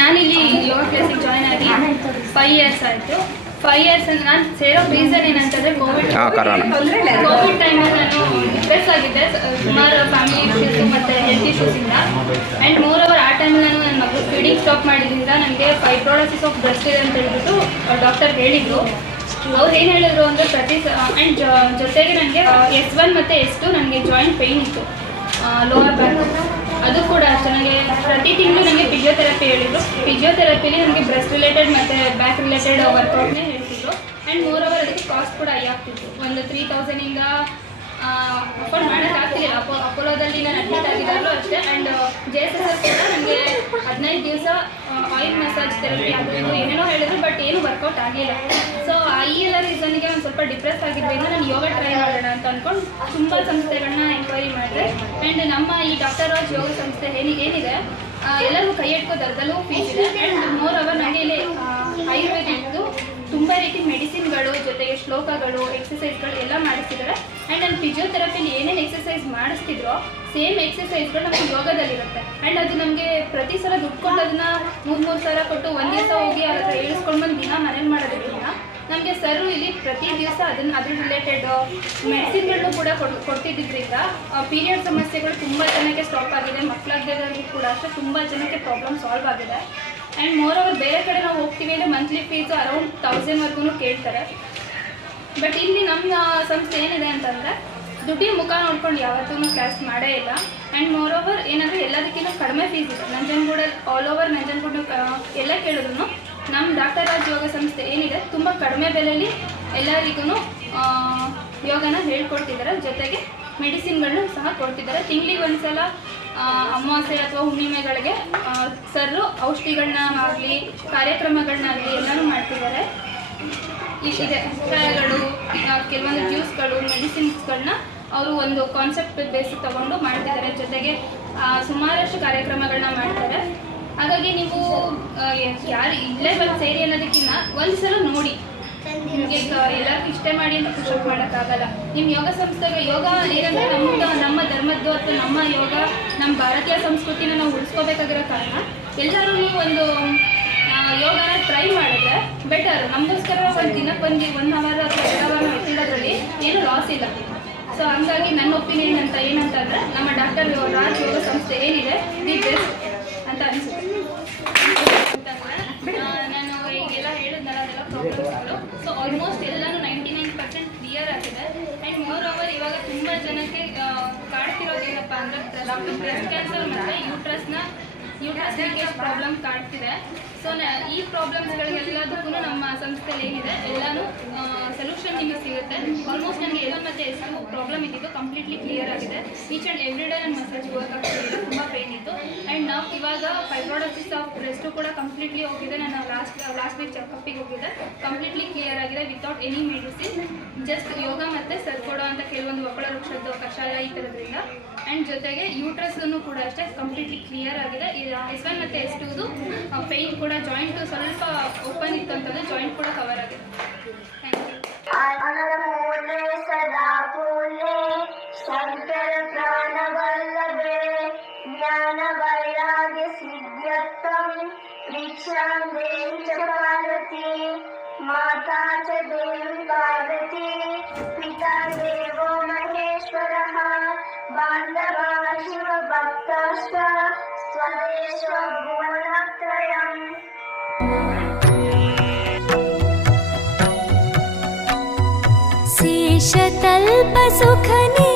ನಾನಿಲ್ಲಿ ಯೋಗ ಕ್ಲಾಸಿಗೆ ಜಾಯ್ನ್ ಆಗಿ 5 ಇಯರ್ಸ್ ಆಯಿತು. 5 ಇಯರ್ಸ್ ಅಂದರೆ ನಾನು ಸೇರೋ ರೀಸನ್ ಏನಂತಂದರೆ ಕೋವಿಡ್ ಟೈಮಲ್ಲಿ ನಾನು ಡಿಪ್ರೆಸ್ ಆಗಿದ್ದೆ, ಸುಮಾರು ಫ್ಯಾಮಿಲಿ ಇಶ್ಯೂಸು ಮತ್ತು ಹೆಲ್ತ್ ಇಶ್ಯೂಸಿಂದ. ಆ್ಯಂಡ್ ಮೋರ್ ಆ ಟೈಮಲ್ಲಿ ನಾನು ನನ್ನ ಮಗು ಫೀಡಿಂಗ್ ಸ್ಟಾಪ್ ಮಾಡಿದ್ರಿಂದ ನನಗೆ ಫೈಬ್ರೋಸಿಸ್ ಆಫ್ ಬ್ರೆಸ್ಟ್ ಇದೆ ಅಂತ ಹೇಳ್ಬಿಟ್ಟು ಡಾಕ್ಟರ್ ಹೇಳಿದರು. ಅವ್ರು ಏನು ಹೇಳಿದ್ರು ಅಂದರೆ ಆ್ಯಂಡ್ ಜೊತೆಗೆ ನನಗೆ S1 ಮತ್ತು S2 ನನಗೆ ಜಾಯಿಂಟ್ ಪೇಯ್ನ್ ಇತ್ತು, ಲೋವರ್ ಬ್ಯಾಕ್. ಅದು ಕೂಡ ಅಷ್ಟೇ, ನನಗೆ ಪ್ರತಿ ತಿಂಗಳು ನನಗೆ ಫಿಸಿಯೋಥೆರಪಿ ಹೇಳಿದರು. ಫಿಸಿಯೋಥೆರಪಿಲಿ ನನಗೆ ಬ್ರೆಸ್ಟ್ ರಿಲೇಟೆಡ್ ಮತ್ತು ಬ್ಯಾಕ್ ರಿಲೇಟೆಡ್ ವರ್ಕೌಟ್ನೇ ಹೇಳ್ತಿದ್ರು. ಆ್ಯಂಡ್ ಮೋರ್ ಓವರ್ ಅದಕ್ಕೆ ಕಾಸ್ಟ್ ಕೂಡ ಹೈ ಆಗ್ತಿತ್ತು. ಒಂದು 3000ಇಂದ ಅಫೋರ್ಡ್ ಮಾಡೋಕ್ಕಾಗ್ತಿಲ್ಲ. ಅಪೋಲೋದಲ್ಲಿ ನಾನು ಅಡ್ಮಿಟ್ ಆಗಿದ್ದಾಗಲೂ ಅಷ್ಟೇ. ಆ್ಯಂಡ್ JSS ಕೂಡ ನನಗೆ 15 ದಿವಸ ಆಯಿಲ್ ಮಸಾಜ್ ಥೆರಪಿ ಅದು ಇದು ಏನೇನೋ ಹೇಳಿದ್ರು, ಬಟ್ ಏನು ವರ್ಕೌಟ್ ಆಗಿಲ್ಲ. ಸೊ ಈ ಎಲ್ಲ ರೀಸನ್ಗೆ ಒಂದು ಸ್ವಲ್ಪ ಡಿಪ್ರೆಸ್ ಆಗಿದ್ದರಿಂದ ನಾನು ಯೋಗ ಟ್ರೈ ಮಾಡೋಣ ಅಂತ ಅಂದ್ಕೊಂಡು ತುಂಬ ಸಂಸ್ಥೆಗಳನ್ನ ಎಂಕ್ವೈರಿ ಮಾಡಿದೆ. ಆ್ಯಂಡ್ ನಮ್ಮ ಈ ಡಾಕ್ಟರ್ ರಾಜ್ ಯೋಗ ಸಂಸ್ಥೆ ಏನಿದೆ ಎಲ್ಲರಿಗೂ ಕೈ ಎಟ್ಕೋ ದರದಲ್ಲೂ ಫೀಸ್ ಇದೆ. ಆ್ಯಂಡ್ ಮೋರ್ ಓವರ್ ನನಗೆ ಇಲ್ಲಿ ಆಯುರ್ವೇದಿಕ್ದು ತುಂಬ ರೀತಿ ಮೆಡಿಸಿನ್ಗಳು ಜೊತೆಗೆ ಶ್ಲೋಕಗಳು ಎಕ್ಸಸೈಸ್ಗಳು ಎಲ್ಲ ಮಾಡಿಸ್ತಿದ್ದಾರೆ. ಆ್ಯಂಡ್ ನಾನು ಫಿಸಿಯೋಥೆರಪಿಲಿ ಏನೇನು ಎಕ್ಸಸೈಸ್ ಮಾಡಿಸ್ತಿದ್ರೋ ಸೇಮ್ ಎಕ್ಸಸೈಸ್ಗಳು ನಮಗೆ ಯೋಗದಲ್ಲಿರುತ್ತೆ. ಆ್ಯಂಡ್ ಅದು ನಮಗೆ ಪ್ರತಿ ಸಲ ದುಡ್ಡು ಕೊಟ್ಟು ಅದನ್ನು 3 ಸಾವಿರ ಕೊಟ್ಟು ಒಂದು ದಿವಸ ಹೋಗಿ ಅದರ ಹೇಳಿಸ್ಕೊಂಡು ಬಂದು ದಿನ ಮನೇಲಿ ಮಾಡೋದ್ರಿಂದ ನಮಗೆ ಸರ್ ಇಲ್ಲಿ ಪ್ರತಿ ದಿವಸ ಅದ್ರ ರಿಲೇಟೆಡ್ ಮೆಡಿಸಿನ್ಗಳನ್ನು ಕೂಡ ಕೊಡ್ತಿದ್ದರಿಂದ ಪೀರಿಯಡ್ ಸಮಸ್ಯೆಗಳು ತುಂಬ ಜನಕ್ಕೆ ಸ್ಟಾಪ್ ಆಗಿದೆ. ಮಕ್ಕಳಾಗಿರೋರಿಗೂ ಕೂಡ ಅಷ್ಟೇ ತುಂಬ ಜನಕ್ಕೆ ಪ್ರಾಬ್ಲಮ್ ಸಾಲ್ವ್ ಆಗಿದೆ. ಆ್ಯಂಡ್ ಮೋರ್ ಓವರ್ ಬೇರೆ ಕಡೆ ನಾವು ಹೋಗ್ತೀವಿ ಅಂದರೆ ಮಂತ್ಲಿ ಫೀಸು ಅರೌಂಡ್ 1000ವರೆಗೂ ಕೇಳ್ತಾರೆ. ಬಟ್ ಇಲ್ಲಿ ನಮ್ಮ ಸಂಸ್ಥೆ ಏನಿದೆ ಅಂತಂದರೆ ದುಡ್ಡಿನ ಮುಖ ನೋಡ್ಕೊಂಡು ಯಾವತ್ತೂ ಕ್ಲಾಸ್ ಮಾಡೇ ಇಲ್ಲ. ಆ್ಯಂಡ್ ಮೋರ್ ಓವರ್ ಏನಂದರೆ ಎಲ್ಲದಕ್ಕಿಂತ ಕಡಿಮೆ ಫೀಸ್ ಇದೆ. ನಂಜನಗೂಡಲ್ಲಿ ಆಲ್ ಓವರ್ ನಂಜನಗೂಡು ಎಲ್ಲ ಕೇಳಿದ್ರು ನಮ್ಮ ಡಾಕ್ಟರ್ ರಾಜ್ ಯೋಗ ಸಂಸ್ಥೆ ಏನಿದೆ ತುಂಬ ಕಡಿಮೆ ಬೆಲೆಯಲ್ಲಿ ಎಲ್ಲರಿಗೂ ಯೋಗನ ಹೇಳ್ಕೊಡ್ತಿದ್ದಾರೆ. ಜೊತೆಗೆ ಮೆಡಿಸಿನ್ಗಳನ್ನೂ ಸಹ ಕೊಡ್ತಿದ್ದಾರೆ. ತಿಂಗಳಿಗೆ ಒಂದ್ಸಲ ಅಮಾವಾಸ್ಯೆ ಅಥವಾ ಹುಣ್ಣಿಮೆಗಳಿಗೆ ಸರ್ರು ಔಷಧಿಗಳನ್ನ ಆಗಲಿ ಕಾರ್ಯಕ್ರಮಗಳನ್ನಾಗಲಿ ಎಲ್ಲನೂ ಮಾಡ್ತಿದ್ದಾರೆ. ಇದೆ ಕಷಾಯಗಳು, ಕೆಲವೊಂದು ಜ್ಯೂಸ್ಗಳು, ಮೆಡಿಸಿನ್ಸ್ಗಳನ್ನ ಅವರು ಒಂದು ಕಾನ್ಸೆಪ್ಟ್ ಬೇಸ್ ತೊಗೊಂಡು ಮಾಡ್ತಿದ್ದಾರೆ. ಜೊತೆಗೆ ಸುಮಾರಷ್ಟು ಕಾರ್ಯಕ್ರಮಗಳನ್ನ ಮಾಡ್ತಾರೆ. ಹಾಗಾಗಿ ನೀವು ಯಾರು ಇಲ್ಲೇ ಬಂದು ಸೇರಿ ಅನ್ನೋದಕ್ಕಿಂತ ಒಂದು ಸಲ ನೋಡಿ. ನಿಮಗೆ ಎಲ್ಲರಿಗೂ ಇಷ್ಟೇ ಮಾಡಿ ಅಂತ ಪುಷಪ್ ಮಾಡೋಕ್ಕಾಗಲ್ಲ. ನಿಮ್ಮ ಯೋಗ ಸಂಸ್ಥೆಗೆ ಯೋಗ ಏನಂದರೆ ನಮ್ಮ ಧರ್ಮದ್ದು ಅಥವಾ ನಮ್ಮ ಯೋಗ ನಮ್ಮ ಭಾರತೀಯ ಸಂಸ್ಕೃತಿನ ನಾವು ಉಳಿಸ್ಕೋಬೇಕಾಗಿರೋ ಕಾರಣ ಎಲ್ಲರೂ ಒಂದು ಯೋಗನ ಟ್ರೈ ಮಾಡಿದ್ರೆ ಬೆಟರ್. ನಮಗೋಸ್ಕರ ಒಂದು ದಿನಕ್ಕೆ 1 ಅವರ್ ಅಥವಾ 2 ಅವರ್ ಇಟ್ಟಿರೋದ್ರಲ್ಲಿ ಏನೂ ಲಾಸ್ ಇಲ್ಲ. ಸೊ ಹಂಗಾಗಿ ನನ್ನ ಒಪಿನಿಯನ್ ಅಂತ ಏನಂತಂದರೆ ನಮ್ಮ ಡಾಕ್ಟರ್ ರಾಜ್ ಯೋಗ ಸಂಸ್ಥೆ ಏನಿದೆ ದಿ ಬೆಸ್ಟ್ ಅಂತ ಅನಿಸುತ್ತೆ. ನಾನು ಈಗೆಲ್ಲ ಹೇಳಿದ್ನಲ್ಲ ಅದೆಲ್ಲ ಪ್ರಾಬ್ಲಮ್ಸ್ಗಳು. ಸೊ ಆಲ್ಮೋಸ್ಟ್ ಎಲ್ಲನೂ 99% ಕ್ಲಿಯರ್ ಆಗಿದೆ. ಆ್ಯಂಡ್ ಮೋರ್ ಓವರ್ ಇವಾಗ ತುಂಬ ಜನಕ್ಕೆ ಕಾಡ್ತಿರೋದೇನಪ್ಪ ಅಂದರೆ ಬ್ರೆಸ್ಟ್ ಕ್ಯಾನ್ಸರ್ ಮತ್ತು ಯೂಟ್ರಸ್ ಲೀಕೇಜ್ ಪ್ರಾಬ್ಲಮ್ ಕಾಡ್ತಿದೆ. ಸೊ ಈ ಪ್ರಾಬ್ಲಮ್ಸ್ಗಳಿಗೆಲ್ಲದಕ್ಕೂ ನಮ್ಮ ಸಂಸ್ಥೆಯಲ್ಲಿ ಏನಿದೆ ಎಲ್ಲನೂ ಸೊಲ್ಯೂಷನ್ ನಿಮಗೆ ಸಿಗುತ್ತೆ. ಆಲ್ಮೋಸ್ಟ್ ನನಗೆ S1 ಮತ್ತು S2 ಪ್ರಾಬ್ಲಮ್ ಇದ್ದಿದ್ದು ಕಂಪ್ಲೀಟ್ಲಿ ಕ್ಲಿಯರ್ ಆಗಿದೆ. ಈಚ್ ಆ್ಯಂಡ್ ಎವ್ರಿ ಡೇ ನನ್ನ ಮಸಾಜ್ ವರ್ಕ್ ಆಗ್ತಿದೆ, ತುಂಬ ಪೇನ್ ಇತ್ತು. ಆ್ಯಂಡ್ ನಾವು ಇವಾಗ ಫೈಬ್ರೋಸಿಸ್ ಆಫ್ ಬ್ರೆಸ್ಟು ಕೂಡ ಕಂಪ್ಲೀಟ್ಲಿ ಹೋಗಿದೆ. ನಾನು ಲಾಸ್ಟ್ ವೀಕ್ ಚೆಕಪ್ಪಿಗೆ ಹೋಗಿದ್ದೆ, ಕಂಪ್ಲೀಟ್ಲಿ ಕ್ಲಿಯರ್ ಆಗಿದೆ ವಿತೌಟ್ ಎನಿ ಮೆಡಿಸಿನ್. ಜಸ್ಟ್ ಯೋಗ ಮತ್ತು ಸರ್ ಕೊಡೋ ಅಂತ ಕೆಲವೊಂದು ಒಕ್ಕಳ ವೃಕ್ಷದ್ದು ಕಷಾಯ ಈ ಥರದ್ರಿಂದ. ಆ್ಯಂಡ್ ಜೊತೆಗೆ ಯೂಟ್ರಸ್ಸನ್ನು ಕೂಡ ಅಷ್ಟೇ ಕಂಪ್ಲೀಟ್ಲಿ ಕ್ಲಿಯರ್ ಆಗಿದೆ. S1 ಮತ್ತು S2ದು ಪೇಯ್ನ್ ಕೂಡ ಜಾಯಿಂಟ್ ಸ್ವಲ್ಪ ಓಪನ್ ಇತ್ತು ಅಂತಂದರೆ ಜಾಯಿಂಟ್ ಕೂಡ ಕವರ್ ಆಗಿದೆ. Thank you. ಜ್ಞಾನ ವೈರಾಗ್ಯ ಸಿದ್ಧ್ಯರ್ಥಂ ದೀಕ್ಷಾಂ ದೇಹಿ ಚ ಪಾರ್ವತಿ ಮಾತಾ ಚ ದೇವಿ ಪಾರ್ವತಿ ಪಿತಾ ದೇವೋ ಮಹೇಶ್ವರಃ ಬಾಂಧವಾ ಶಿವ ಭಕ್ತಾಶ್ಚ ಸ್ವದೇಶ ಭುವನತ್ರಯಂ. ಶೇಷತಲ್ಪ ಸುಖನಿ